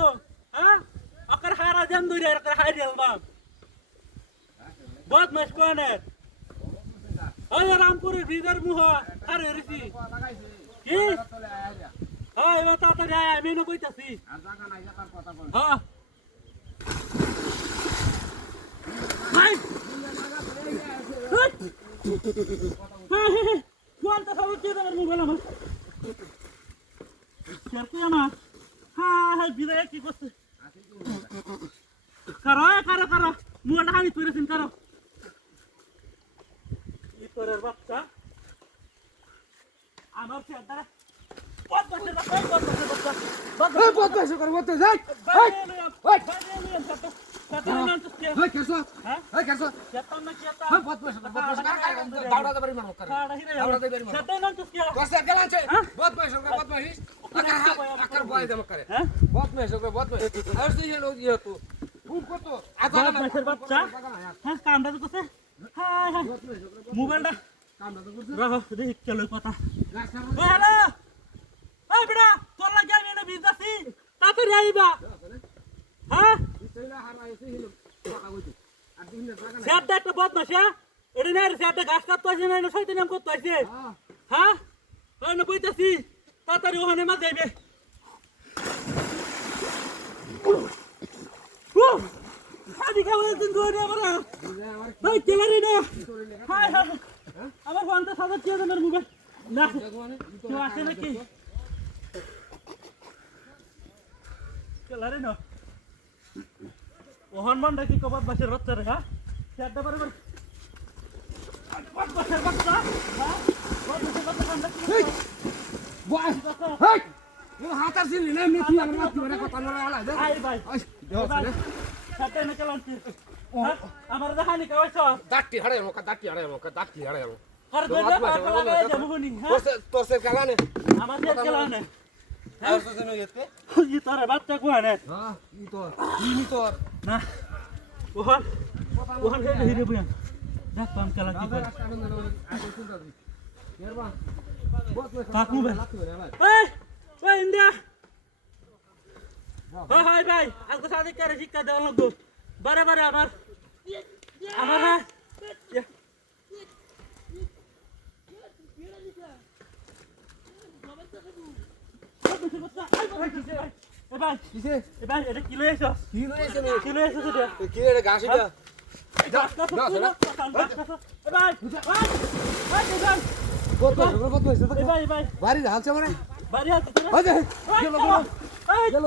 লাগবো হ্যাঁ আকার হারা জান দইরে আকার হাইরে আলবাম বহুত মস্কনে ওই রামপুরের ভিতর মুহ আরে রিসি কি হ্যাঁ এবার তাড়াতাড়ি আয় আমি না কইতাছি আর জায়গা নাই তার কথা বল হ্যাঁ ভাই কোন তো সব দিয়ে আমার মোবাইল আমার শেয়ার কই আমার হ্যাঁ হ্যাঁ বিদায় কি করছে কারো কারো মুয়াটা হানি তুইরেছিন কারো ই তোরের বাচ্চা আমার ছেড়ে বদমাইশ করে বদমাইশ যাই ওই ওই কেসো ওই কেসো চেতন না চেতন ওই বদমাইশ দাওড়াতে পারি মারো করে দাওড়াতে পারি মারো চেতন না তো কি কসে গেলাছে বদমাইশ আকার বয় দেম করে বদমাইশ আর তুই হলো ইয়ে তো খুব কত বদমাইশের বাচ্চা হ্যাঁ কামটা তো কসে হ্যাঁ হ্যাঁ মোবাইলটা কামটা তো করছে রাখো দেখি চলো কথা ও হ্যালো এই বেটা তোর লাগি আমি না বিজদাসি তাড়াতাড়ি আইবা হ্যাঁ সেটা একটা বদমাশ এটা না সেটা গাছ কাটতে আসে না শয়তানি নাম করতে আসে হ্যাঁ ওই না কইতাছি তাড়াতাড়ি ওখানে মা যাইবে আদি খাবার দিন ধরে আমরা ভাই চলে না হাই হাই আমার ফোনটা সাদা দিয়ে দেন মোবাইল না কেউ আসে নাকি চলে না ওহন মন্ডা কি কবাব বাসের বাচ্চা রে হ্যাঁ সেটা বরাবর বাসের বাচ্চা হ্যাঁ বাসের বাচ্চা কান্দা কি বয় হেই ও হাতার ছিলি না মেথি আমার মাথি মানে কথা না আলা দে আই ভাই সেটা না চলন্তি আমার দেখানি কইছো দাঁতি হাড়ে মোকা আর দে লাগা দে মুহনি হ্যাঁ তোর সে কালানে আমার সে চলানে আর তো জানো এতে ই তোর বাচ্চা কোয়ানে হ্যাঁ ই তোর না ওহন হে হিরে বুয়া দেখ পান কালা কি করে কাকু ভাই এই ওই ইন্ডিয়া হ্যাঁ হাই ভাই আজকে সাথে করে শিক্ষা দেওয়া লাগবে বারে বারে আমার হ্যাঁ এবার কিসে এবার এটা কি লইছ কি রয়েছে নে কি লইছ সেটা কি রে গাছ এটা বাড়ি হালছে মানে বাড়ি আছে গেল